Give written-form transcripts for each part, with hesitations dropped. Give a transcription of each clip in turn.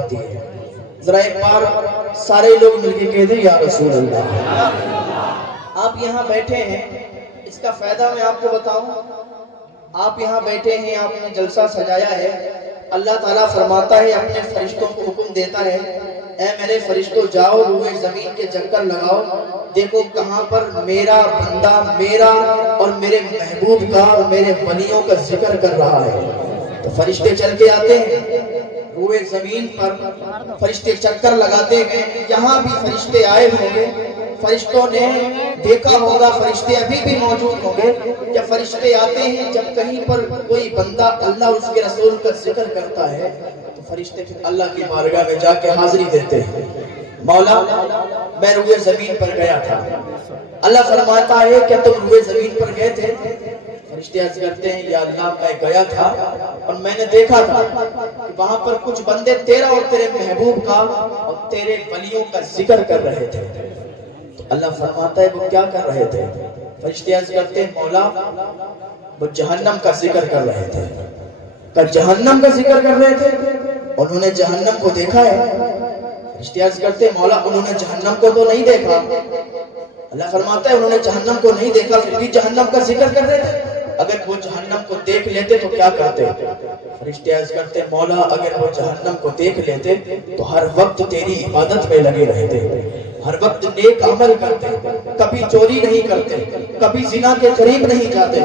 پاتی ہے؟ ذرا ایک بار سارے لوگ مل کے کہہ دیں یا رسول اللہ۔ آپ یہاں بیٹھے ہیں، اس کا فائدہ میں آپ کو بتاؤں۔ آپ یہاں بیٹھے ہیں، آپ نے جلسہ سجایا ہے، اللہ تعالیٰ فرماتا ہے، اپنے فرشتوں کو حکم دیتا ہے، اے میرے فرشتوں جاؤ روئے زمین کے چکر لگاؤ، دیکھو کہاں پر میرا بندہ میرا اور میرے محبوب کا اور میرے ولیوں کا ذکر کر رہا ہے۔ تو فرشتے چل کے آتے ہیں روئے زمین پر، فرشتے چکر لگاتے ہیں، یہاں بھی فرشتے آئے ہوں گے، فرشتوں نے دیکھا ہوگا، فرشتے ابھی بھی موجود ہوں گے۔ جب فرشتے آتے ہیں، جب کہیں پر کوئی بندہ اللہ اور اس کے رسول کا ذکر کرتا ہے تو فرشتے پھر اللہ کی بارگاہ میں جا کے حاضری دیتے ہیں، مولا میں روئے زمین پر گیا تھا۔ اللہ فرماتا ہے کہ تم روئے زمین پر گئے تھے؟ فرشتے عرض کرتے ہیں یا اللہ میں گیا تھا اور میں نے دیکھا تھا کہ وہاں پر کچھ بندے تیرا اور تیرے محبوب کا اور تیرے ولیوں کا ذکر کر رہے تھے۔ تو اللہ فرماتا ہے وہ کیا کر رہے تھے؟ فرشتے عرض کرتے ہیں مولا وہ جہنم کا ذکر کر رہے تھے۔ کہ جہنم کا ذکر کر رہے تھے؟ انہوں نے جہنم کو دیکھا ہے؟ فرشتے عرض کرتے ہیں مولا انہوں نے جہنم کو تو نہیں دیکھا۔ اللہ فرماتا ہے انہوں نے جہنم کو نہیں دیکھا پھر بھی جہنم کا ذکر کر رہے تھے۔ اگر وہ جہنم کو دیکھ لیتے تو کیا کرتے؟ فرشتے عرض کرتے ہیں مولا اگر وہ جہنم کو دیکھ لیتے تو ہر وقت تیری عبادت میں لگے رہتے، ہر وقت نیک عمل کرتے، کبھی چوری نہیں کرتے، کبھی زنا کے قریب نہیں جاتے،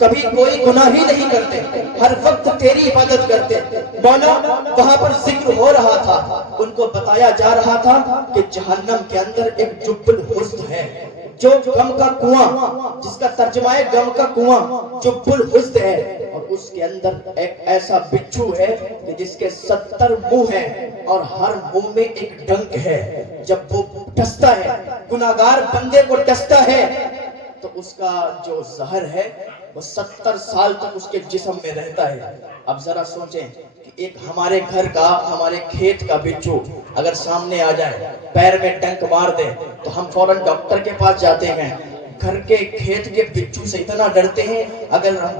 کبھی کوئی گناہ ہی نہیں کرتے، ہر وقت تیری عبادت کرتے۔ مولا وہاں پر ذکر ہو رہا تھا، ان کو بتایا جا رہا تھا کہ جہنم کے اندر ایک جب الحسن ہے، جو غم کا کنواں، جس کا ترجمہ ہے غم کا کنواں، جب الحسن ہے، اور اس کے اندر ایک ایسا بچھو ہے کہ جس کے 70 منہ ہیں اور ہر منہ میں ایک ڈنک ہے۔ جب وہ ٹستا ہے، گناہگار بندے کو ٹستا ہے تو اس کا جو زہر ہے وہ 70 سال تک اس کے جسم میں رہتا ہے۔ اب ذرا سوچیں کہ ایک ہمارے گھر کا، ہمارے کھیت کا بچھو اگر سامنے آ جائے، پیر میں ڈنک مار دے تو ہم فوراً ڈاکٹر کے پاس جاتے ہیں۔ گھر کے کھیت کے بچھو سے اتنا ڈرتے ہیں، اگر ہم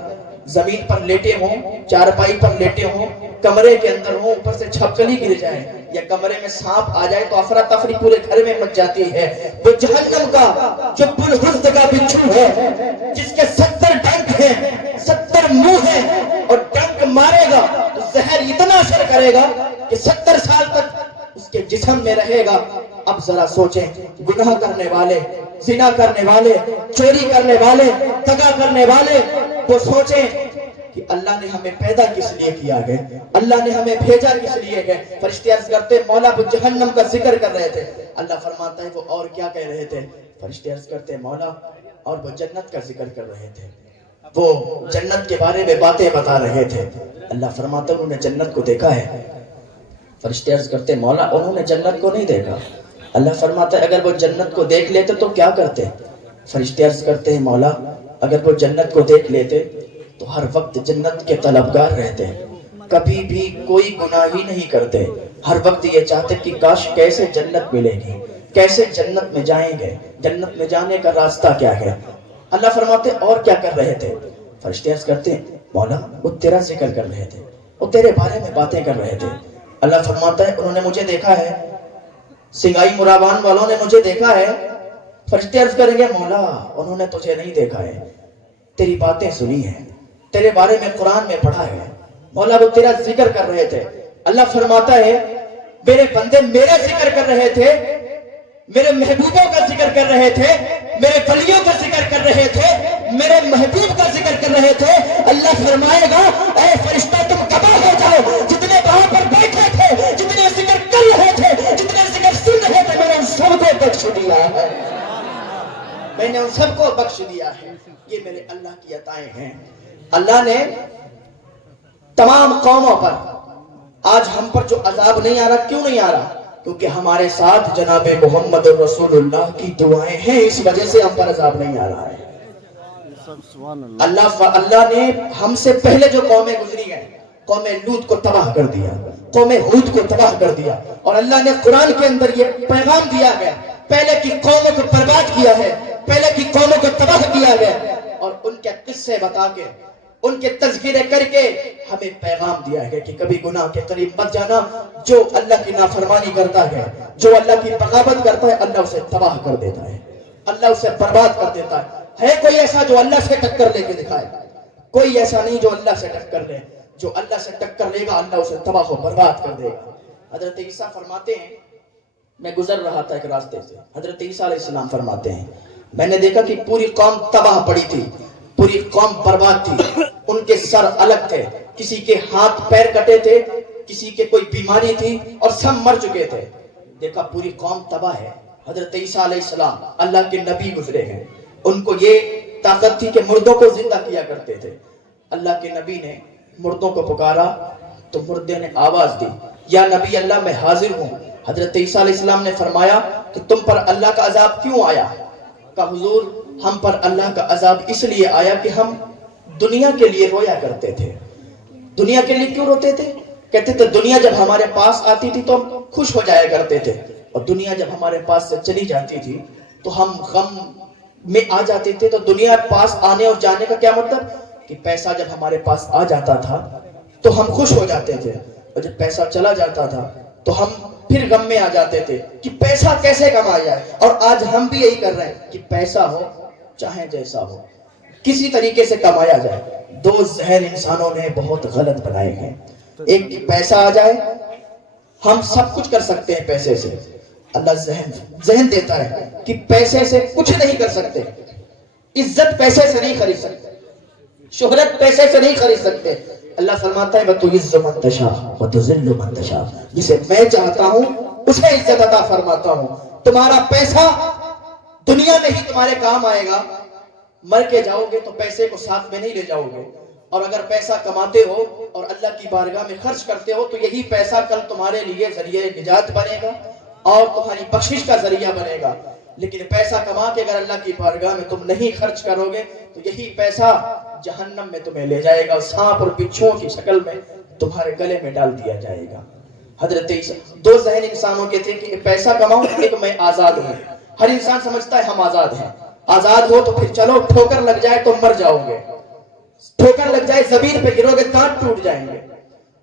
زمین پر لیٹے ہوں، چارپائی پر لیٹے ہوں، کمرے کے اندر ہوں، اوپر سے چھپکلی گر جائے یا کمرے میں سانپ آ جائے تو افراتفری پورے گھر میں مچ جاتی ہے۔ وہ جہنم کا جو الحسن کا بچھو ہے جس کے 70 ڈنک ہیں، 70 منہ ہیں، اور ڈنک مارے گا تو زہر اتنا اثر کرے گا کہ 70 سال تک اس کے جسم میں رہے گا۔ اب ذرا سوچیں گناہ کرنے والے، زنا کرنے والے، چوری کرنے والے، دغا کرنے والے، وہ سوچیں کہ اللہ نے ہمیں پیدا کس لیے کیا ہے، اللہ نے ہمیں بھیجا کس لیے ہے۔ فرشتے عرض کرتے ہیں مولا وہ جہنم کا ذکر کر رہے تھے۔ اللہ فرماتا ہے وہ اور کیا کہہ رہے تھے؟ فرشتے عرض کرتے ہیں مولا اور وہ جنت کا ذکر کر رہے تھے، وہ جنت کے بارے میں باتیں بتا رہے تھے۔ اللہ فرماتا ہے انہوں نے جنت کو دیکھا ہے؟ فرشتے عرض کرتے ہیں مولا انہوں نے جنت کو نہیں دیکھا۔ اللہ فرماتا ہے اگر وہ جنت کو دیکھ لیتے تو کیا کرتے؟ فرشتے عرض کرتے ہیں مولا اگر وہ جنت کو دیکھ لیتے تو ہر وقت جنت کے طلبگار رہتے، کبھی بھی کوئی گناہ ہی نہیں کرتے، ہر وقت یہ چاہتے کہ کاش کیسے جنت ملے گی، کیسے جنت میں جائیں گے، جنت میں جانے کا راستہ کیا ہے۔ اللہ فرماتے اور کیا کر رہے تھے؟ فرشتے عرض کرتے ہیں مولا وہ تیرا ذکر کر رہے تھے، وہ تیرے بارے میں باتیں کر رہے تھے۔ اللہ فرماتا ہے انہوں نے مجھے دیکھا ہے، سنگائی مرابان والوں نے مجھے دیکھا ہے۔ فرشتے عرض کریں گے مولا انہوں نے تجھے نہیں دیکھا ہے، تیری باتیں سنی ہیں، تیرے بارے میں قرآن میں پڑھا ہے، مولا وہ تیرا ذکر کر رہے تھے۔ اللہ فرماتا ہے میرے بندے میرا ذکر کر رہے تھے، میرے محبوبوں کا ذکر کر رہے تھے، میرے ولیوں کا ذکر کر رہے تھے، میرے محبوب کا ذکر کر رہے تھے۔ اللہ فرمائے گا اے فرشتہ تم تباہ ہو جاؤ، جتنے وہاں پر بیٹھے تھے، جتنے ذکر کر رہے تھے، جتنے ذکر سن رہے تھے، میں نے ان سب کو بخش دیا ہے، میں نے ان سب کو بخش دیا ہے۔ یہ میرے اللہ کی عطائیں ہیں۔ اللہ نے تمام قوموں پر، آج ہم پر جو عذاب نہیں آ رہا، کیوں نہیں آ رہا؟ کیونکہ ہمارے ساتھ جناب محمد رسول اللہ کی دعائیں ہیں، اس وجہ سے ہم پر عذاب نہیں آ رہا ہے۔ اللہ نے ہم سے پہلے جو قومیں گزری ہیں، قوم لوط کو تباہ کر دیا، قوم ہود کو تباہ کر دیا، اور اللہ نے قرآن کے اندر یہ پیغام دیا گیا پہلے کی قوموں کو برباد کیا ہے، پہلے کی قوموں کو تباہ کیا گیا، اور ان کے قصے بتا کے ان کے تذکرے کر کے ہمیں پیغام دیا ہے کہ کبھی گناہ کے قریب مت جانا. جو اللہ کی نافرمانی کرتا ہے, جو اللہ کی بغاوت کرتا ہے, اللہ اسے تباہ کر دیتا ہے, اللہ اسے برباد کر دیتا ہے کوئی ایسا جو اللہ سے ٹکر لے کے دکھائے؟ کوئی ایسا نہیں جو اللہ سے ٹکر لے. جو اللہ سے ٹکر لے گا اللہ اسے تباہ و برباد کر دے گا. حضرت عیسیٰ فرماتے ہیں, میں گزر رہا تھا ایک راستے سے, حضرت عیسیٰ علیہ السلام فرماتے ہیں میں نے دیکھا کہ پوری قوم تباہ پڑی تھی, پوری قوم برباد تھی, ان کے سر الگ تھے, کسی کے ہاتھ پیر کٹے تھے, کسی کے کوئی بیماری تھی اور سب مر چکے تھے. دیکھا پوری قوم تباہ ہے. حضرت عیسیٰ علیہ السلام اللہ کے نبی گزرے ہیں, ان کو یہ طاقت تھی کہ مردوں کو زندہ کیا کرتے تھے. اللہ کے نبی نے مردوں کو پکارا تو مردے نے آواز دی, یا نبی اللہ میں حاضر ہوں. حضرت عیسیٰ علیہ السلام نے فرمایا کہ تم پر اللہ کا عذاب کیوں آیا؟ کہا حضور ہم پر اللہ کا عذاب اس لیے آیا کہ ہم دنیا کے لیے رویا کرتے تھے. دنیا کے لیے کیوں روتے تھے؟ کہتے تھے دنیا جب ہمارے پاس آتی تھی تو ہم خوش ہو جایا کرتے تھے, اور دنیا جب ہمارے پاس سے چلی جاتی تھی تو ہم غم میں آ جاتے تھے. تو دنیا پاس آنے اور جانے کا کیا مطلب؟ کہ پیسہ جب ہمارے پاس آ جاتا تھا تو ہم خوش ہو جاتے تھے, اور جب پیسہ چلا جاتا تھا تو ہم پھر غم میں آ جاتے تھے کہ پیسہ کیسے کمایا جائے. اور آج ہم بھی یہی کر رہے ہیں کہ پیسہ ہو چاہے جیسا ہو کسی طریقے سے کمایا جائے. دو ذہن انسانوں نے بہت غلط بنائے ہیں. ایک کہ پیسہ آ جائے, ہم سب کچھ کر سکتے ہیں پیسے سے. اللہ ذہن دیتا ہے کہ پیسے سے کچھ نہیں کر سکتے. عزت پیسے سے نہیں خرید سکتے, شہرت پیسے سے نہیں خرید سکتے. اللہ فرماتا ہے وَتُعِزُّ مَن تَشَاءُ وَتُذِلُّ مَن تَشَاءُ, جسے میں چاہتا ہوں اسے عزت عطا فرماتا ہوں. تمہارا پیسہ دنیا میں ہی تمہارے کام آئے گا, مر کے جاؤ گے تو پیسے کو ساتھ میں نہیں لے جاؤ گے. اور اگر پیسہ کماتے ہو اور اللہ کی بارگاہ میں خرچ کرتے ہو تو یہی پیسہ کل تمہارے لیے ذریعہ نجات بنے گا اور تمہاری بخشش کا ذریعہ بنے گا. لیکن پیسہ کما کے اگر اللہ کی بارگاہ میں تم نہیں خرچ کرو گے تو یہی پیسہ جہنم میں تمہیں لے جائے گا, سانپ اور بچھوؤں کی شکل میں تمہارے گلے میں ڈال دیا جائے گا. حضرت عیسیٰ, دو ذہن انسانوں کے تھے کہ پیسہ کماؤں, ایک میں آزاد ہوں. ہر انسان سمجھتا ہے ہم آزاد ہیں. آزاد ہو تو پھر چلو ٹھوکر لگ جائے تو مر جاؤ گے, ٹھوکر لگ جائے زمین پہ گرو گے دانت ٹوٹ جائیں گے.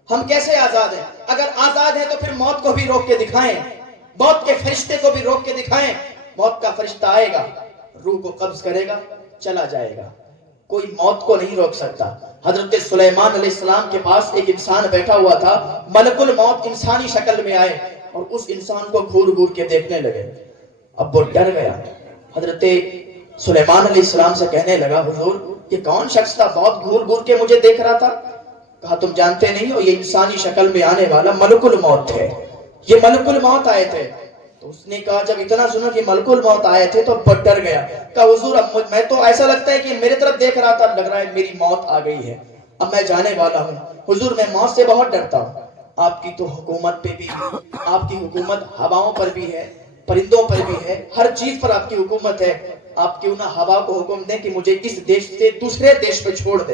ہم کیسے آزاد ہیں؟ اگر آزاد ہیں تو پھر موت کو بھی روک کے دکھائیں, موت کے فرشتے کو بھی روک کے دکھائیں. موت کا فرشتہ آئے گا, روح کو قبض کرے گا, چلا جائے گا. کوئی موت کو نہیں روک سکتا. حضرت سلیمان علیہ السلام کے پاس ایک انسان بیٹھا ہوا تھا, ملک الموت انسانی شکل میں آئے اور اس انسان کو گھور گھور کے دیکھنے لگے. اب وہ ڈر گیا. حضرت سلیمان علیہ السلام سے کہنے لگا حضور یہ کون شخص تھا, بہت گھور گھور کے مجھے دیکھ رہا تھا؟ کہا تم جانتے نہیں ہو, یہ انسانی شکل میں آنے والا ملک الموت تھے, یہ ملک الموت آئے تھے. تو اس نے کہا جب اتنا سنا کہ ملک الموت آئے تھے تو بہت ڈر گیا. کہا حضور اب میں تو ایسا لگتا ہے کہ میرے طرف دیکھ رہا تھا, لگ رہا ہے میری موت آ گئی ہے, اب میں جانے والا ہوں. حضور میں موت سے بہت ڈرتا ہوں. آپ کی تو حکومت پہ بھی, آپ کی حکومت ہواؤں پر بھی ہے, پرندوں پر بھی ہے, ہر چیز پر آپ کی حکومت ہے. آپ کیوں نہ ہوا کو حکم دیں کہ مجھے اس دیش سے دوسرے دیش پہ چھوڑ دے.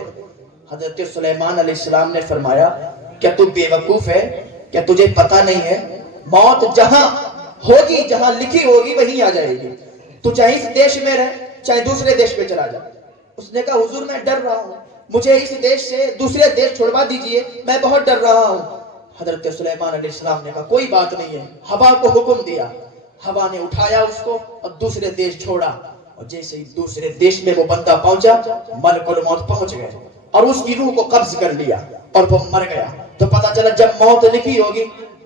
حضرت سلیمان علیہ السلام نے فرمایا کیا تو بے وقوف ہے, کیا تجھے پتہ نہیں ہے موت جہاں ہوگی, جہاں لکھی ہوگی وہیں آ جائے گی. تو چاہے اس دیش میں رہ چاہے دوسرے دیش پہ چلا جا. اس نے کہا حضور میں ڈر رہا ہوں, مجھے اس دیش سے دوسرے دیش چھوڑوا دیجئے, میں بہت ڈر رہا ہوں. حضرت سلیمان علیہ السلام نے کہا کوئی بات نہیں ہے. ہوا کو حکم دیا, ہوا نے اٹھایا اس کو اور دوسرے دیش چھوڑا. اور جیسے ہی دوسرے دیش میں وہ بندہ پہنچا, ملک الموت پہنچ گئے اور اس کی روح کو قبض کر لیا اور وہ مر گیا. تو پتہ چلا جب موت لکھی ہوگی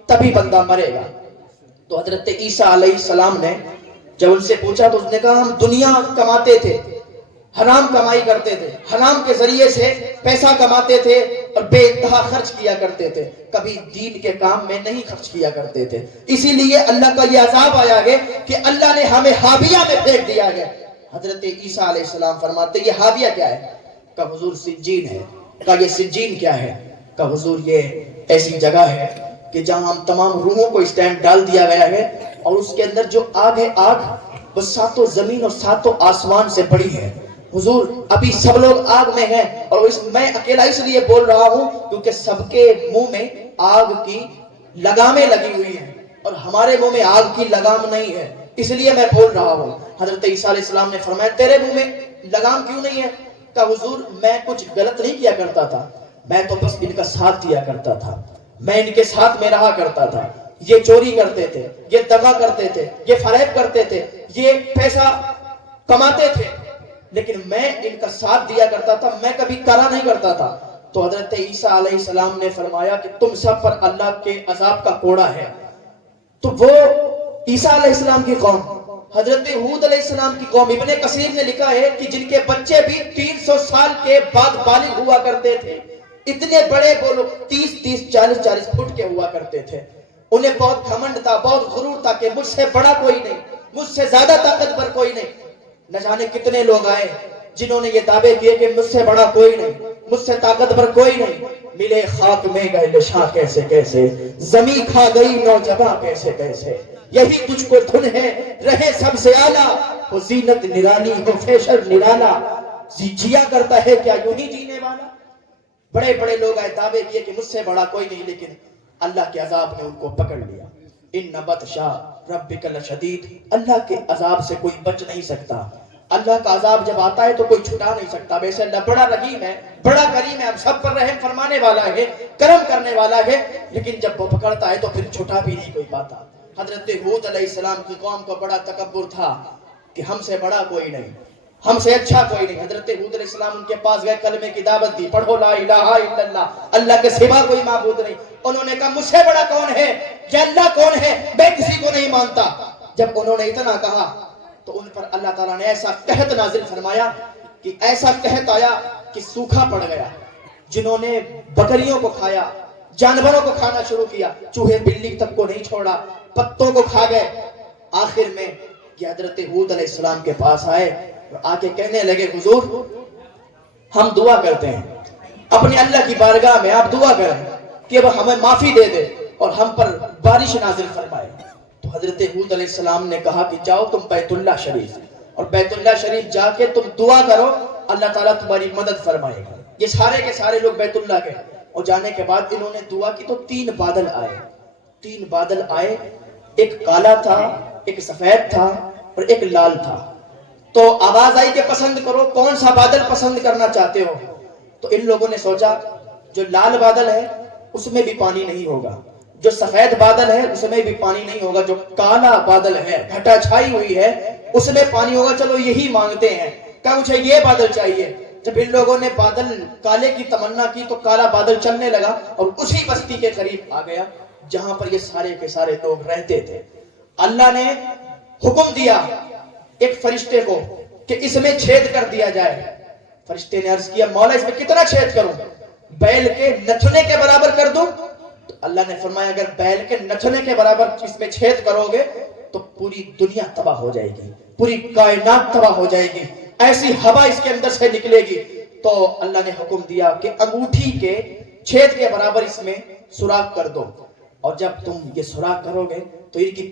تبھی بندہ مرے گا. تو حضرت عیسیٰ علیہ السلام نے جب ان سے پوچھا تو اس نے کہا ہم دنیا کماتے تھے, حرام کمائی کرتے تھے, حرام کے ذریعے سے پیسہ کماتے تھے اور بے انتہا خرچ کیا کرتے تھے, کبھی دین کے کام میں نہیں خرچ کیا کرتے تھے. اسی لیے اللہ کا یہ عذاب آیا ہے کہ اللہ نے ہمیں حاویہ میں پھینک دیا ہے. حضرت عیسیٰ علیہ السلام فرماتے یہ حاویہ کیا ہے؟ کہا حضور سجین ہے. کہا یہ سجین کیا ہے؟ کہا حضور یہ ایسی جگہ ہے کہ جہاں ہم تمام روحوں کو اسٹینڈ ڈال دیا گیا ہے اور اس کے اندر جو آگ ہے, آگ وہ ساتوں زمین اور ساتوں آسمان سے بڑی ہے. حضور ابھی سب لوگ آگ میں ہیں اور میں اکیلا اس لیے بول رہا ہوں کیونکہ سب کے منہ میں آگ کی لگامیں لگی ہوئی ہیں اور ہمارے منہ میں آگ کی لگام نہیں ہے, اس لیے میں بول رہا ہوں. حضرت عیسیٰ علیہ السلام نے فرمایا تیرے منہ میں لگام کیوں نہیں ہے؟ کہ حضور میں کچھ غلط نہیں کیا کرتا تھا، میں تو بس ان کا ساتھ دیا کرتا تھا، میں ان کے ساتھ میں رہا کرتا تھا، یہ چوری کرتے تھے، یہ دغا کرتے تھے، یہ فریب کرتے تھے، یہ پیسہ کماتے تھے، لیکن میں ان کا ساتھ دیا کرتا تھا، میں کبھی کرا نہیں کرتا تھا۔ تو حضرت عیسیٰ علیہ السلام نے فرمایا کہ تم سب پر اللہ کے عذاب کا کوڑا ہے۔ تو وہ عیسیٰ علیہ السلام کی قوم، حضرت ہود علیہ السلام کی قوم، ابن کثیر نے لکھا ہے کہ جن کے بچے بھی 300 سال کے بعد بالغ ہوا کرتے تھے، اتنے بڑے وہ لوگ 30 40 فٹ کے ہوا کرتے تھے، انہیں بہت گھمنڈ تھا، بہت غرور تھا کہ مجھ سے بڑا کوئی نہیں، مجھ سے زیادہ طاقتور کوئی نہیں۔ نہ جانے کتنے لوگ آئے جنہوں نے یہ دعوے کیے کہ مجھ سے بڑا کوئی نہیں، مجھ سے طاقتور کوئی نہیں، ملے خاک میں گئے نشاں کیسے کیسے، زمین کھا گئی نوجواں کیسے کیسے، یہی تجھ کو دھن ہے رہے سب سے اعلیٰ، ہو زینت نرالی ہو فیشن نرالا، جیا کرتا ہے کیا یوں ہی جینے والا۔ بڑے بڑے لوگ آئے دعوے کیے کہ مجھ سے بڑا کوئی نہیں، لیکن اللہ کے عذاب نے ان کو پکڑ لیا۔ ان بطشا ربک لشدید، اللہ کے عذاب سے کوئی بچ نہیں سکتا۔ اللہ کا عذاب جب آتا ہے تو کوئی چھٹا نہیں سکتا۔ ویسے اللہ بڑا رحیم ہے، بڑا کریم ہے، ہم سب پر رحم فرمانے والا ہے، کرم کرنے والا ہے، لیکن جب وہ پکڑتا ہے تو پھر چھٹا بھی نہیں کوئی پاتا۔ حضرت ہود علیہ السلام کی قوم کو بڑا تکبر تھا کہ ہم سے بڑا کوئی نہیں، ہم سے اچھا کوئی نہیں۔ حضرت ہود علیہ السلام ان کے پاس گئے، کلمے کی دعوت دی، پڑھو لا الہ الا اللہ، اللہ کے سوا کوئی معبود نہیں۔ انہوں نے کہا مجھ سے بڑا کون ہے، یہ اللہ کون ہے، میں کسی کو نہیں مانتا۔ جب انہوں نے اتنا کہا تو ان پر اللہ تعالیٰ نے ایسا قحط نازل فرمایا کہ ایسا قحط آیا کہ سوکھا پڑ گیا۔ جنہوں نے بکریوں کو کھایا، جانوروں کو کھانا شروع کیا، چوہے بلی تک کو نہیں چھوڑا، پتوں کو کھا گئے۔ آخر میں یہ حضرت ہود علیہ السلام کے پاس آئے اور آ کے کہنے لگے حضور ہم دعا کرتے ہیں اپنے اللہ کی بارگاہ میں، آپ دعا کریں کہ وہ ہمیں معافی دے دے اور ہم پر بارش نازل فرمائے۔ تو حضرت ہود علیہ السلام نے کہا کہ جاؤ تم بیت اللہ شریف، اور بیت اللہ شریف جا کے تم دعا کرو، اللہ تعالیٰ تمہاری مدد فرمائے گا۔ یہ سارے کے سارے لوگ بیت اللہ گئے، اور جانے کے بعد انہوں نے دعا کی تو 3 بادل آئے، 3 بادل آئے، ایک کالا تھا، ایک سفید تھا اور ایک لال تھا۔ تو آواز آئی کہ پسند کرو، کون سا بادل پسند کرنا چاہتے ہو؟ تو ان لوگوں نے سوچا جو لال بادل ہے اس میں بھی پانی نہیں ہوگا، جو سفید بادل ہے اس میں بھی پانی نہیں ہوگا، جو کالا بادل ہے گھٹا چھائی ہوئی ہے اس میں پانی ہوگا، چلو یہی مانگتے ہیں، کہ مجھے یہ بادل چاہیے۔ جب ان لوگوں نے بادل کالے کی تمنا کی تو کالا بادل چلنے لگا اور اسی بستی کے قریب آ گیا جہاں پر یہ سارے کے سارے لوگ رہتے تھے۔ اللہ نے حکم دیا ایک فرشتے کو کہ اس میں چھید کر دیا جائے۔ فرشتے نے عرض کیا مولا اس میں کتنا چھید کروں؟ بیل کے نتھنے کے برابر کر دوں؟ تو اللہ نے فرمایا اگر بیل کے نتھنے کے برابر اس میں چھید کرو گے تو پوری دنیا تباہ ہو جائے گی، پوری کائنات تباہ ہو جائے گی، ایسی ہوا اس کے اندر سے نکلے گی۔ تو اللہ نے حکم دیا کہ انگوٹھی کے چھید کے برابر اس میں سوراخ کر دو، اور جب تم یہ سوراخ کرو گے تو ان کی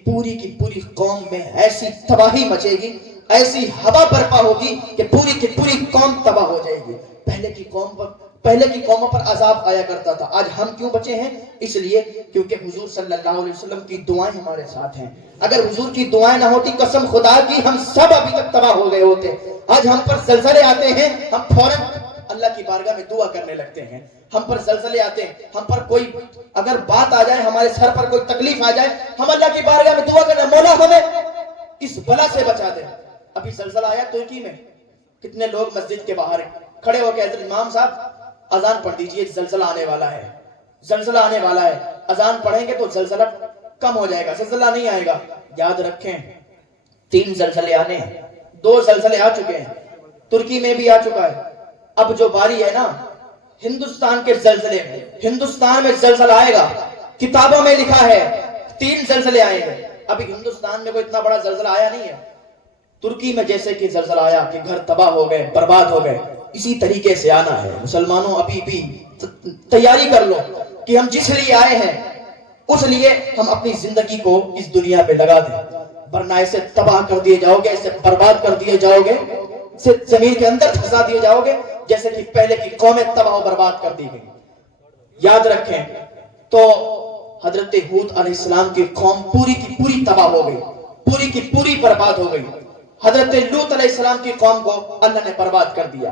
پوری قوم میں ایسی تباہی مچے گی، ایسی ہوا برپا ہوگی کہ پوری کی پوری قوم تباہ ہو جائے گی۔ پہلے کی قوموں پر عذاب آیا کرتا تھا، آج ہم کیوں بچے ہیں؟ اس لیے کیونکہ حضور صلی اللہ علیہ وسلم کی دعائیں ہمارے ساتھ ہیں۔ اگر حضور کی دعائیں نہ ہوتی قسم خدا کی ہم سب ابھی تک تباہ ہو گئے ہوتے۔ آج ہم پر زلزلے آتے ہیں، ہم فوراً اللہ کی بارگاہ میں دعا کرنے لگتے ہیں۔ ہم پر زلزلے آتے ہیں، ہم پر کوئی اگر بات آ جائے، ہمارے سر پر کوئی تکلیف آ جائے، ہم اللہ کی بارگاہ میں دعا کرنا مولا ہمیں اس بلا سے بچا دے۔ ابھی زلزلہ آیا ترکی میں، کتنے لوگ مسجد کے باہر کھڑے ہو کے حضرت امام صاحب اذان پڑھ دیجئے، زلزلہ آنے والا ہے، زلزلہ آنے والا ہے، اذان پڑھیں گے تو زلزلہ کم ہو جائے گا، زلزلہ نہیں آئے گا۔ یاد رکھیں 3 زلزلے آنے ہیں، 2 زلزلے آ چکے ہیں، ترکی میں بھی آ چکا ہے۔ اب جو باری ہے نا ہندوستان کے زلزلے میں، ہندوستان میں زلزلہ آئے گا، کتابوں میں لکھا ہے 3 زلزلے آئے ہیں۔ ابھی ہندوستان میں کوئی اتنا بڑا زلزلہ آیا نہیں ہے، ترکی میں جیسے کہ زلزلہ آیا کہ گھر تباہ ہو گئے، برباد ہو گئے، اسی طریقے سے آنا ہے۔ مسلمانوں ابھی بھی تیاری کر لو کہ ہم جس لیے آئے ہیں اس لیے ہم اپنی زندگی کو اس دنیا پہ لگا دیں، ورنہ اسے تباہ کر دیے جاؤ گے، اسے برباد کر دیے جاؤ گے، اسے زمین کے اندر دھسا دیے جاؤ گے جیسے کہ پہلے کی قومیں تباہ و برباد کر دی گئی۔ یاد رکھیں تو حضرت ہود علیہ السلام کی قوم پوری کی پوری تباہ ہو گئی، پوری کی پوری برباد ہو گئی۔ حضرت لوط علیہ السلام کی قوم کو اللہ نے برباد کر دیا۔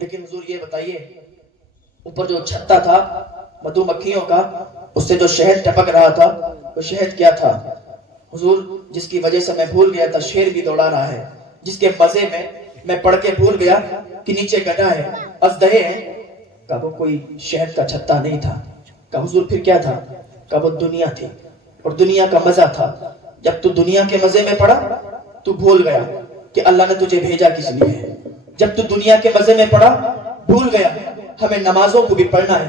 لیکن حضور یہ بتائیے اوپر جو چھتا تھا مدھو مکھیوں کا، اس سے جو شہد ٹپک رہا تھا وہ شہد کیا تھا؟ حضور جس کی وجہ سے میں بھول گیا تھا شیر بھی دوڑا رہا ہے، جس کے مزے میں پڑھ کے بھول گیا کہ نیچے گڈھا ہے، ازدہے ہیں، کہ وہ کوئی شہد کا چھتا نہیں تھا۔ کہ حضور پھر کیا تھا؟ کہ وہ دنیا تھی اور دنیا کا مزہ تھا۔ جب تو دنیا کے مزے میں پڑا تو بھول گیا کہ اللہ نے تجھے بھیجا کس لیے ہے۔ جب تو دنیا کے مزے میں پڑا بھول گیا ہمیں نمازوں کو بھی پڑھنا ہے،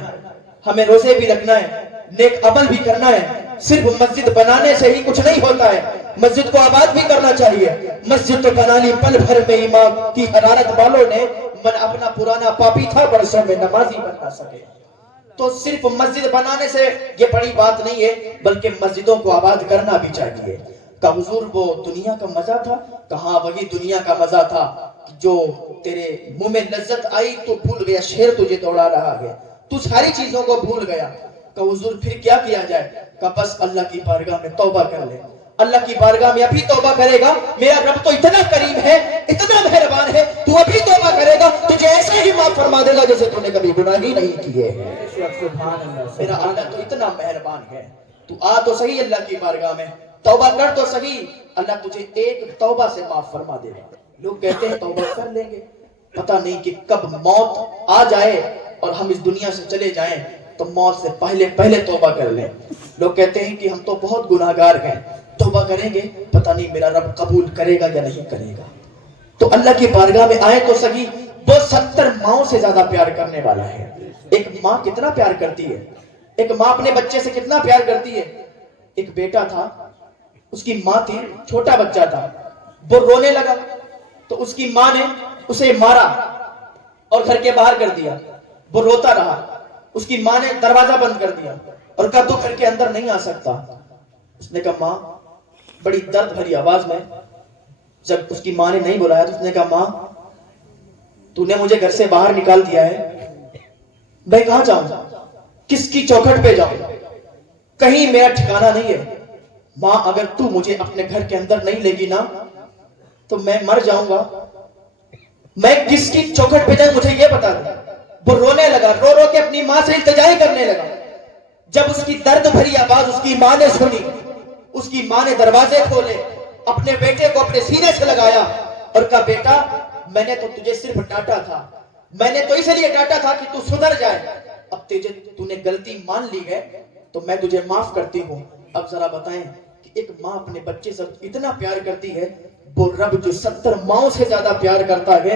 ہمیں روزے بھی رکھنا ہے، نیک عمل بھی کرنا ہے۔ صرف مسجد بنانے سے ہی کچھ نہیں ہوتا ہے، مسجد کو آباد بھی کرنا چاہیے۔ مسجد تو بنا لی پل بھر میں امام کی حرارت والوں نے، من اپنا پرانا پاپی تھا برسوں میں نمازی بنا سکے۔ تو صرف مسجد بنانے سے یہ بڑی بات نہیں ہے، بلکہ مسجدوں کو آباد کرنا بھی چاہیے۔ کہ حضور وہ دنیا کا مزہ تھا؟ کہاں وہی دنیا کا مزہ تھا جو تیرے منہ میں لذت آئی تو بھول گیا، شیر تجھے دوڑا رہا ہے، تو ساری چیزوں کو بھول گیا۔ کہ حضور پھر کیا کیا جائے؟ کہ بس اللہ کی بارگاہ میں توبہ کر لے۔ اللہ کی بارگاہ میں ابھی توبہ کرے گا، میرا رب تو اتنا کریم ہے، اتنا مہربان ہے، تو ابھی توبہ کرے گا تجھے ایسے ہی معاف فرما دے گا جیسے تو نے کبھی گناہ ہی نہیں کیے ہیں۔ میرا اللہ تو اتنا مہربان ہے، تو آ تو صحیح اللہ کی بارگاہ میں، توبہ کر تو صحیح، اللہ تجھے ایک توبہ سے معاف فرما دے گا۔ لوگ کہتے ہیں توبہ کر لیں گے، پتہ نہیں کہ کب موت آ جائے اور ہم اس دنیا سے چلے جائیں تو موت سے پہلے توبہ کر لیں۔ لوگ کہتے ہیں کہ ہم تو بہت گناہگار ہیں، توبہ کریں گے پتہ نہیں میرا رب قبول کرے گا یا نہیں کرے گا۔ تو اللہ کی بارگاہ میں آئے تو صحیح، وہ 70 ماؤں سے زیادہ پیار کرنے والا ہے۔ ایک ماں کتنا پیار کرتی ہے، ایک ماں اپنے بچے سے کتنا پیار کرتی ہے۔ ایک بیٹا تھا، اس کی ماں تھی، چھوٹا بچہ تھا، وہ رونے لگا تو اس کی ماں نے اسے مارا اور گھر کے باہر کر دیا۔ وہ روتا رہا، اس کی ماں نے دروازہ بند کر دیا اور کہا تو گھر کے اندر نہیں آ سکتا۔ اس نے کہا ماں، بڑی درد بھری آواز میں، جب اس کی ماں نے نہیں بلایا تو اس نے کہا ماں تو نے مجھے گھر سے باہر نکال دیا ہے، میں کہاں جاؤں، کس کی چوکھٹ پہ جاؤں، کہیں میرا ٹھکانہ نہیں ہے۔ ماں اگر تو مجھے اپنے گھر کے اندر نہیں لے گی نا تو میں مر جاؤں گا، میں کس کی چوکھٹ پہ جاؤں مجھے یہ بتا دے۔ وہ رونے لگا، رو رو کے اپنی ماں سے التجائی کرنے لگا۔ جب اس کی درد بھری آواز اس کی ماں نے سنی، اس کی ماں نے دروازے کھولے، اپنے بیٹے کو اپنے سینے سے لگایا اور کہا بیٹا میں نے تو تجھے صرف ڈانٹا تھا، میں نے تو اس لیے ڈانٹا تھا کہ تو سدھر جائے، اب تو نے غلطی مان لی ہے تو میں تجھے معاف کرتی ہوں۔ اب ذرا بتائیں کہ ایک ماں اپنے بچے سے اتنا پیار کرتی ہے، وہ رب جو 70 ماؤں سے زیادہ پیار کرتا ہے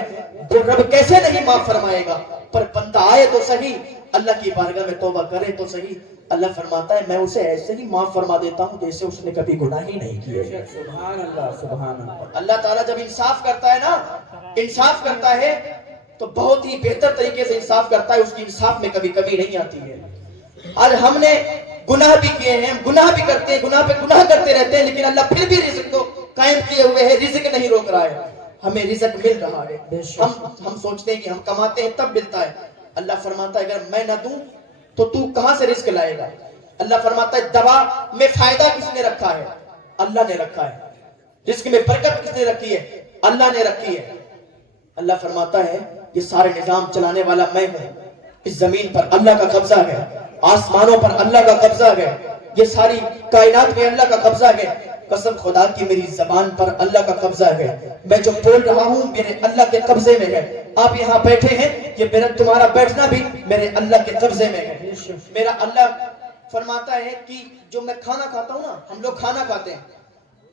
وہ رب کیسے نہیں معاف فرمائے گا؟ پر بندہ آئے تو صحیح، اللہ کی بارگاہ میں توبہ کرے تو صحیح، اللہ فرماتا ہے میں اسے ایسے ہی معاف فرما دیتا ہوں جیسے اس نے کبھی گناہ ہی نہیں کیے۔ سبحان اللہ سبحان اللہ۔ اللہ تعالیٰ جب انصاف کرتا ہے نا، انصاف کرتا ہے تو بہت ہی بہتر طریقے سے انصاف کرتا ہے، اس کی انصاف میں کبھی کمی نہیں آتی ہے۔ آج ہم نے گناہ بھی کیے ہیں، گناہ بھی کرتے ہیں، گناہ پہ گناہ کرتے رہتے ہیں، لیکن اللہ پھر بھی رزق کو قائم کیے ہوئے ہے، رزق نہیں روک رہا ہے، ہمیں رزق مل رہا ہے۔ ہم سوچتے ہیں کہ ہم کماتے ہیں تب ملتا ہے، اللہ فرماتا ہے اگر میں نہ دوں تو تو کہاں سے رزق لائے گا؟ اللہ فرماتا ہے دوا میں فائدہ کس نے رکھا ہے؟ اللہ نے رکھا ہے۔ رزق میں برکت کس نے رکھی ہے؟ اللہ نے رکھی ہے۔ اللہ فرماتا ہے یہ سارے نظام چلانے والا میں ہوں، اس زمین پر اللہ کا قبضہ ہے، آسمانوں پر اللہ کا قبضہ ہے، یہ ساری کائنات میں اللہ کا قبضہ ہے۔ قسم خدا کی میری زبان پر اللہ کا قبضہ ہے، میں جو بول رہا ہوں میرے اللہ کے قبضے میں ہے۔ آپ یہاں بیٹھے ہیں، یہ میرا تمہارا بیٹھنا بھی میرے اللہ کے قبضے میں ہے۔ میرا اللہ فرماتا ہے کہ جو میں کھانا کھاتا ہوں نا، ہم لوگ کھانا کھاتے ہیں،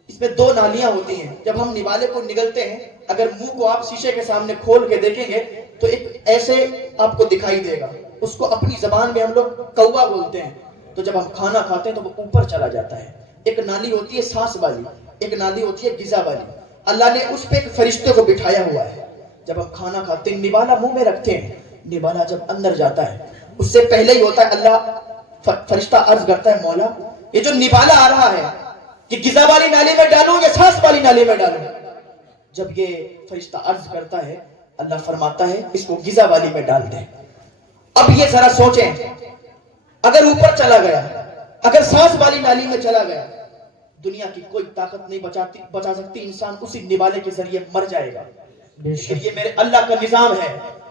اس میں 2 نالیاں ہوتی ہیں، جب ہم نوالے کو نگلتے ہیں اگر منہ کو آپ شیشے کے سامنے کھول کے دیکھیں گے تو ایک ایسے آپ کو دکھائی دے گا، اس کو اپنی زبان میں ہم لوگ کوا بولتے ہیں۔ تو جب ہم کھانا کھاتے ہیں تو وہ اوپر چلا جاتا ہے، ایک نالی ہوتی ہے سانس والی، ایک نالی ہوتی ہے غذا والی، اللہ نے اس پہ ایک فرشتے کو بٹھایا ہوا ہے۔ جب ہم کھانا کھاتے ہیں نوالا منہ میں رکھتے ہیں، نوالا جب اندر جاتا ہے اس سے پہلے ہی ہوتا ہے اللہ فرشتہ عرض کرتا ہے مولا یہ جو نوالا آ رہا ہے کہ غذا والی نالی میں ڈالوں یا سانس والی نالی میں ڈالوں؟ جب یہ فرشتہ عرض کرتا ہے اللہ فرماتا ہے اس کو غذا والی میں ڈال دیں۔ اب یہ ذرا سوچیں، اگر اوپر چلا گیا، اگر سانس والی نالی میں چلا گیا، دنیا کی کوئی طاقت نہیں بچا سکتی، انسان اسی نوالے کے ذریعے مر جائے گا۔ لیکن یہ میرے اللہ کا نظام ہے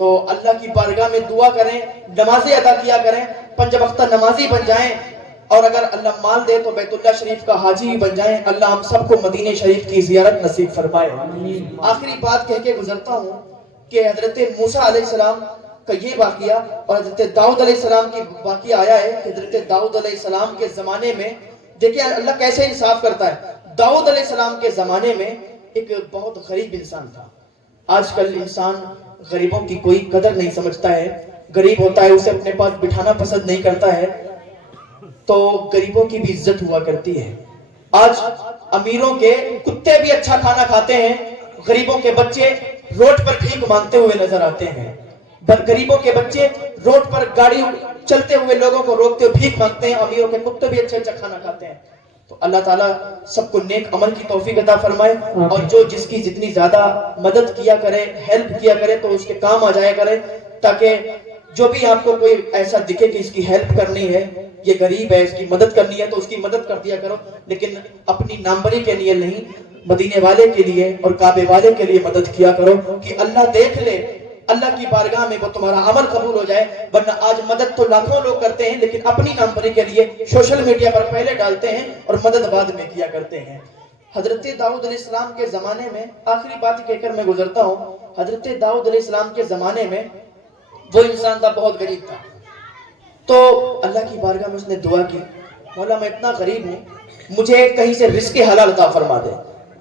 تو اللہ کی بارگاہ میں دعا کریں, نمازیں ادا کیا کریں, 5 وقتہ نمازی بن جائیں, اور اگر اللہ مال دے تو بیت اللہ شریف کا حاجی بھی بن جائیں. اللہ ہم سب کو مدینہ شریف کی زیارت نصیب فرمائے. آخری بات کہہ کے گزرتا ہوں کہ حضرت موسیٰ علیہ السلام کا یہ واقعہ اور حضرت داؤد علیہ السلام کی واقعہ آیا ہے کہ حضرت داؤد علیہ السلام کے زمانے میں دیکھیں اللہ کیسے انصاف کرتا ہے. داؤد علیہ السلام کے زمانے میں ایک بہت غریب انسان تھا. آج کل انسان غریبوں کی کوئی قدر نہیں سمجھتا ہے. غریب ہوتا ہے اسے اپنے پاس بٹھانا پسند نہیں کرتا ہے, تو غریبوں کی بھی عزت ہوا کرتی ہے. آج امیروں کے کتے بھی اچھا کھانا کھاتے ہیں, غریبوں کے بچے روڈ پر بھیک مانگتے ہوئے نظر آتے ہیں. غریبوں کے بچے روڈ پر گاڑی چلتے ہوئے لوگوں کو روکتے ہوئے بھیک مانگتے ہیں, امیروں کے کتے بھی اچھا کھانا کھاتے ہیں. تو اللہ تعالیٰ سب کو نیک عمل کی توفیق عطا فرمائے, اور جو جس کی جتنی زیادہ مدد کیا کرے, ہیلپ کیا کرے, تو اس کے کام آ جایا کرے, تاکہ جو بھی آپ کو کوئی ایسا دکھے کہ اس کی ہیلپ کرنی ہے, یہ غریب ہے, اس کی مدد کرنی ہے, تو اس کی مدد کر دیا کرو, لیکن اپنی نامبری کے لیے نہیں, مدینے والے کے لیے اور کعبے والے کے لیے مدد کیا کرو کہ اللہ دیکھ لے, اللہ کی بارگاہ میں وہ تمہارا عمل قبول ہو جائے. ورنہ آج مدد تو لاکھوں لوگ کرتے ہیں, لیکن اپنی نامبری کے لیے سوشل میڈیا پر پہلے ڈالتے ہیں اور مدد بعد میں کیا کرتے ہیں. حضرت داؤد علیہ السلام کے زمانے میں, آخری بات کہہ کر میں گزرتا ہوں, حضرت داؤد علیہ السلام کے زمانے میں وہ انسان تھا بہت غریب تھا. تو اللہ کی بارگاہ میں اس نے دعا کی, مولا میں اتنا غریب ہوں, مجھے کہیں سے رزق حلال عطا فرما دے.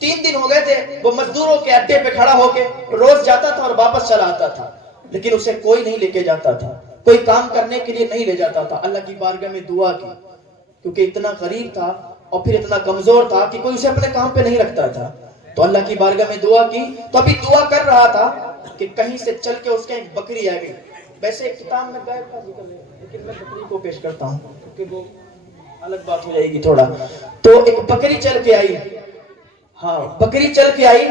3 دن ہو گئے تھے, وہ مزدوروں کے اڈے پہ کھڑا ہو کے روز جاتا تھا اور واپس چلا آتا تھا, لیکن اسے کوئی نہیں لے کے جاتا تھا, کوئی کام کرنے کے لیے نہیں لے جاتا تھا. اللہ کی بارگاہ میں دعا کی, کیونکہ اتنا غریب تھا اور پھر اتنا کمزور تھا کہ کوئی اسے اپنے کام پہ نہیں رکھتا تھا. تو اللہ کی بارگاہ میں دعا کی, تو ابھی دعا کر رہا تھا کہ کہیں سے چل کے اس کے ایک بکری آ گئی. ویسے کتاب میں غائب کا ذکر ہے, لیکن میں بکری کو پیش کرتا ہوں کیونکہ وہ الگ بات ہو جائے گی تھوڑا. تو ایک بکری چل کے آئی, ہاں بکری چل کے آئی,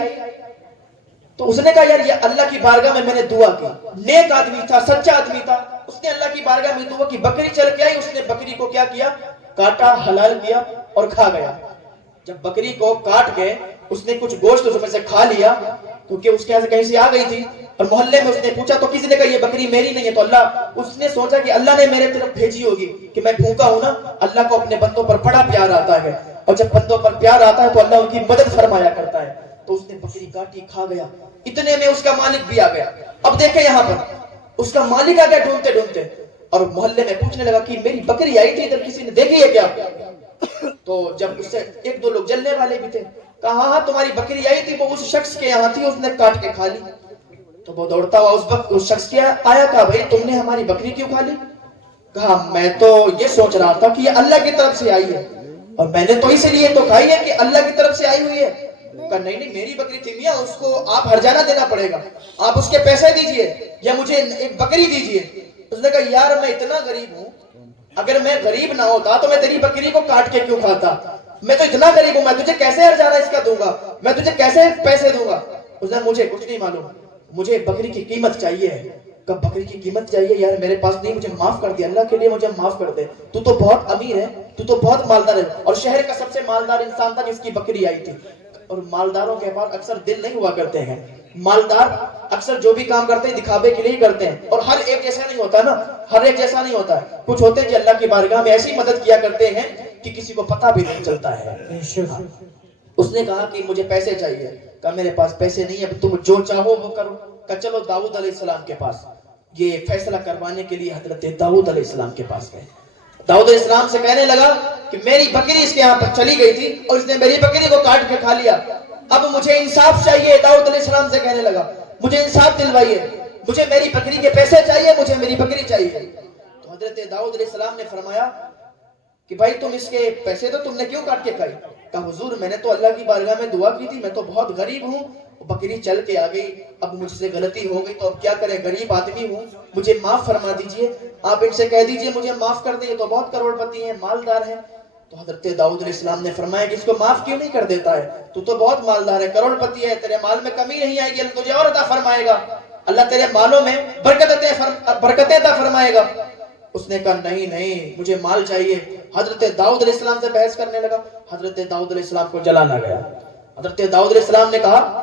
تو اس نے کہا یار یہ اللہ کی بارگاہ میں نے دعا کی, نیک آدمی تھا, سچا آدمی تھا, اس نے اللہ کی بارگاہ میں دعا کی, بکری چل کے آئی, اس نے بکری کو کیا کیا, کاٹا, حلال کیا اور کھا گیا. جب بکری کو کاٹ کے اس نے کچھ گوشت اس میں سے کھا لیا, کیونکہ اس کے یہاں سے کہیں سے آ گئی تھی, اور محلے میں اس نے پوچھا تو کسی نے کہا یہ بکری میری نہیں ہے. تو اللہ, اس نے سوچا کہ اللہ نے میرے طرف بھیجی ہوگی کہ میں بھوکا ہوں نا, اللہ کو اپنے بندوں پر بڑا پیار آتا ہے, اور جب بندوں پر پیار آتا ہے تو اللہ ان کی مدد فرمایا کرتا ہے. تو اس نے بکری کاٹی, کھا گیا. اتنے میں اس کا مالک بھی آ گیا. اب دیکھیں یہاں پر اس کا مالک آ گیا ڈھونڈتے ڈھونڈتے, اور محلے میں پوچھنے لگا کہ میری بکری آئی تھی ادھر, کسی نے دیکھی ہے کیا؟ تو جب اس سے 1-2 لوگ جلنے والے بھی تھے, کہا ہاں تمہاری بکری آئی تھی, وہ اس شخص کے یہاں تھی, اس نے کاٹ کے کھا لی. تو وہ دوڑتا ہوا اس شخص کے آیا, کہا بھائی تم نے ہماری بکری کیوں کھا لی؟ کہا میں تو یہ سوچ رہا تھا کہ یہ اللہ کی طرف سے آئی ہے, اور میں نے تو اس لیے تو کھائی ہے کہ اللہ کی طرف سے آئی ہوئی ہے. کہا نہیں میری بکری تھی میاں, اس کو آپ ہرجانہ دینا پڑے گا, آپ اس کے پیسے دیجئے یا مجھے ایک بکری دیجئے. اس نے کہا یار میں اتنا غریب ہوں, اگر میں غریب نہ ہوتا تو میں تیری بکری کو کاٹ کے کیوں کھاتا, میں تو اتنا غریب ہوں, میں تجھے کیسے ہرجانہ اس کا دوں گا, میں تجھے کیسے پیسے دوں گا. اس نے مجھے کچھ نہیں معلوم, مجھے بکری کی قیمت چاہیے ہے. کب بکری کی قیمت چاہیے, یار میرے پاس نہیں, مجھے معاف کر دے, اللہ کے لیے مجھے معاف کر دے, تو تو بہت امیر ہے, تو تو بہت مالدار ہے, اور شہر کا سب سے مالدار انسان تھا جس کی بکری آئی تھی. اور مالداروں کے پاس اکثر دل نہیں ہوا کرتے ہیں, مالدار اکثر جو بھی کام کرتے ہیں دکھاوے کے لیے ہی کرتے ہیں, اور ہر ایک جیسا نہیں ہوتا نا, ہر ایک جیسا نہیں ہوتا ہے. کچھ ہوتے ہیں کہ اللہ کی بارگاہ میں ایسی مدد کیا کرتے ہیں کہ کسی کو پتہ بھی نہیں چلتا ہے. اس نے کہا کہ مجھے پیسے چاہیے, کہا میرے پاس پیسے نہیں, اب تم جو چاہو وہ کرو. کہا چلو داؤد علیہ السلام کے پاس. یہ فیصلہ کروانے کے لیے حضرت داؤد علیہ السلام کے پاس گئے. داؤد علیہ السلام سے کہنے لگا کہ میری بکری اس کے یہاں پر چلی گئی تھی اور اس نے میری بکری کو کاٹ کے کھا لیا, اب مجھے انصاف چاہیے. داؤد علیہ السلام سے کہنے لگا مجھے انصاف دلوائیے, مجھے میری بکری کے پیسے چاہیے, مجھے میری بکری چاہیے. تو حضرت داؤد علیہ السلام نے فرمایا کہ بھائی تم اس کے پیسے تو تم نے کیوں کاٹ کے کھائی؟ کہا حضور میں نے تو اللہ کی بارگاہ میں دعا کی تھی, میں تو بہت غریب ہوں, بکری چل کے آ گئی, اب مجھ سے غلطی ہو گئی تو اب کیا کریں, غریب آدمی ہوں, مجھے معاف فرما دیجئے. آپ ان سے کہہ دیجئے مجھے معاف کر دیں, یہ تو بہت کروڑ پتی ہیں, مالدار ہیں. تو حضرت داؤد علیہ السلام نے فرمایا کہ اس کو معاف کیوں نہیں کر دیتا ہے, تو تو بہت مالدار ہے, کروڑ پتی ہے, تیرے مال میں کمی نہیں آئے گی, اللہ تجھے اور عطا فرمائے گا, اللہ تیرے مالوں میں برکتیں عطا فرمائے گا. اس نے کہا نہیں نہیں مجھے مال چاہیے. حضرت داؤد علیہ السلام سے بحث کرنے لگا. حضرت داؤد علیہ السلام کو جلانا گیا. حضرت داؤد علیہ السلام نے کہا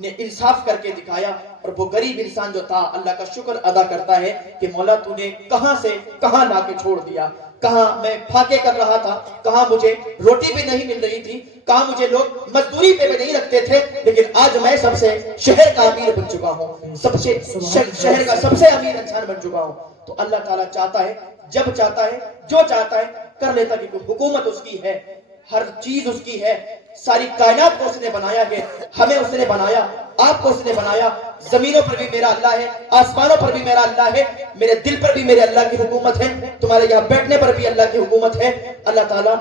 نے انصاف کر کے دکھایا، اور وہ غریب انسان جو تھا اللہ کا شکر ادا کرتا ہے کہ مولا تو نے کہاں سے کہاں لا کے چھوڑ دیا، کہاں میں پھاکے کر رہا تھا، کہاں مجھے روٹی بھی نہیں مل رہی تھی، کہاں مجھے لوگ مزدوری پہ بھی نہیں رکھتے تھے، لیکن آج میں سب سے شہر کا امیر بن چکا ہوں، سب سے شہر کا سب سے امیر انسان بن چکا ہوں۔ تو اللہ تعالیٰ چاہتا ہے، جب چاہتا ہے، جو چاہتا ہے کر لیتا، کیونکہ حکومت اس کی ہے، ہر چیز اس کی ہے، ساری کائنات کو اس نے بنایا ہے، ہمیں اس نے بنایا، آپ کو اس نے بنایا، زمینوں پر بھی میرا اللہ ہے، آسمانوں پر بھی میرا اللہ ہے، میرے دل پر بھی میرے اللہ کی حکومت ہے، تمہارے یہاں بیٹھنے پر بھی اللہ کی حکومت ہے۔ اللہ تعالیٰ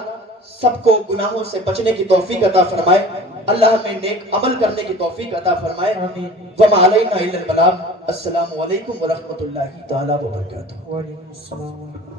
سب کو گناہوں سے بچنے کی توفیق عطا فرمائے، اللہ ہمیں نیک عمل کرنے کی توفیق عطا فرمائے۔ وما علینا الا البلاغ۔ السلام علیکم ورحمۃ اللہ تعالیٰ وبرکاتہ۔ وعلیکم السلام۔